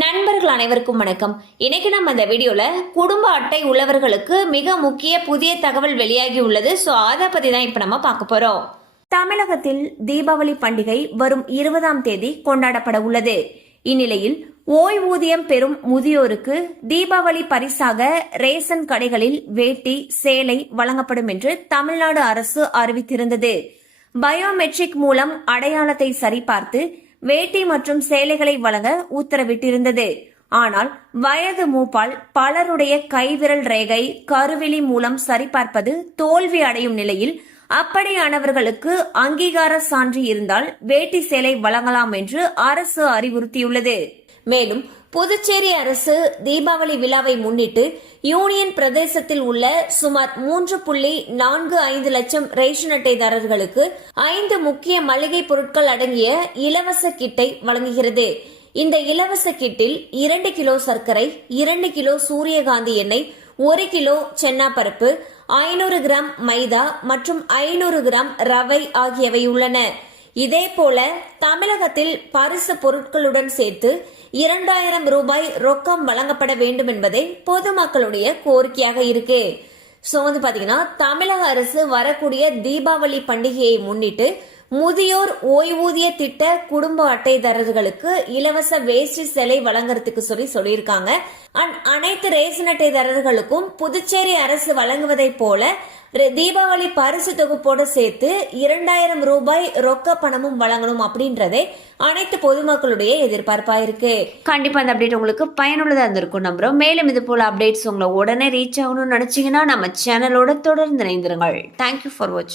நண்பர்கள் அனைவருக்கும் வணக்கம். இன்னைக்கு நம்ம இந்த வீடியோல குடும்ப அட்டை உள்ளவர்களுக்கு மிக முக்கிய புதிய தகவல் வெளியாகி உள்ளது. ஸோ அதை பத்தி தான் இப்ப நம்ம பார்க்க போறோம். தமிழகத்தில் தீபாவளி பண்டிகை வரும் 20ஆம் தேதி கொண்டாடப்பட உள்ளது. இந்நிலையில் ஓய்வூதியம் பெறும் முதியோருக்கு தீபாவளி பரிசாக ரேஷன் கடைகளில் வேட்டி சேலை வழங்கப்படும் என்று தமிழ்நாடு அரசு அறிவித்திருந்தது. பயோமெட்ரிக் மூலம் அடையாளத்தை சரிபார்த்து வேட்டி மற்றும் சேலைகளை வழங்க உத்தரவிட்டிருந்தது. ஆனால் வயது மூப்பால் பலருடைய கைவிரல் ரேகை கருவிழி மூலம் சரிபார்ப்பது தோல்வி அடையும் நிலையில் அப்படியானவர்களுக்கு அங்கீகார சான்று இருந்தால் வேட்டி சேலை வழங்கலாம் என்று அரசு அறிவுறுத்தியுள்ளது. மேலும் புதுச்சேரி அரசு தீபாவளி விழாவை முன்னிட்டு யூனியன் பிரதேசத்தில் உள்ள சுமார் 3.45 லட்சம் ரேஷன் அட்டைதாரர்களுக்கு 5 முக்கிய மளிகை பொருட்கள் அடங்கிய இலவச கிட்டை வழங்குகிறது. இந்த இலவச கிட்டில் 2 கிலோ சர்க்கரை, 2 கிலோ சூரியகாந்தி எண்ணெய், 1 கிலோ சென்னா பருப்பு, 500 கிராம் மைதா மற்றும் 500 கிராம் ரவை ஆகியவை உள்ளன. இதேபோல தமிழகத்தில் பரிசு பொருட்களுடன் சேர்த்து 2000 ரூபாய் ரொக்கம் வழங்கப்பட வேண்டும் என்பதே பொதுமக்களுடைய கோரிக்கையாக இருக்கு. ஸோ பாத்தீங்கன்னா தமிழக அரசு வரக்கூடிய தீபாவளி பண்டிகையை முன்னிட்டு முதியோர் ஓய்வூதிய திட்ட குடும்ப அட்டைதாரர்களுக்கு இலவச வேஷ்டி சேலை வழங்குறதுக்கு சொல்லியிருக்காங்க. அனைத்து ரேஷன் அட்டைதாரர்களுக்கும் புதுச்சேரி அரசு வழங்குவதை போல தீபாவளி பரிசு தொகுப்போடு சேர்த்து 2000 ரூபாய் ரொக்க பணமும் வழங்கணும் அப்படின்றதே அனைத்து பொதுமக்களுடைய எதிர்பார்ப்பா இருக்கு. கண்டிப்பா அந்த அப்டேட் உங்களுக்கு பயனுள்ளதா இருந்திருக்கும் நம்புறோம். மேலும் இது போல அப்டேட்ஸ் உங்களை உடனே ரீச் ஆகணும்னு நினைச்சீங்கன்னா நம்ம சேனலோட தொடர்ந்து இணைந்திருங்கள். தேங்க்யூ ஃபார் வாட்சிங்.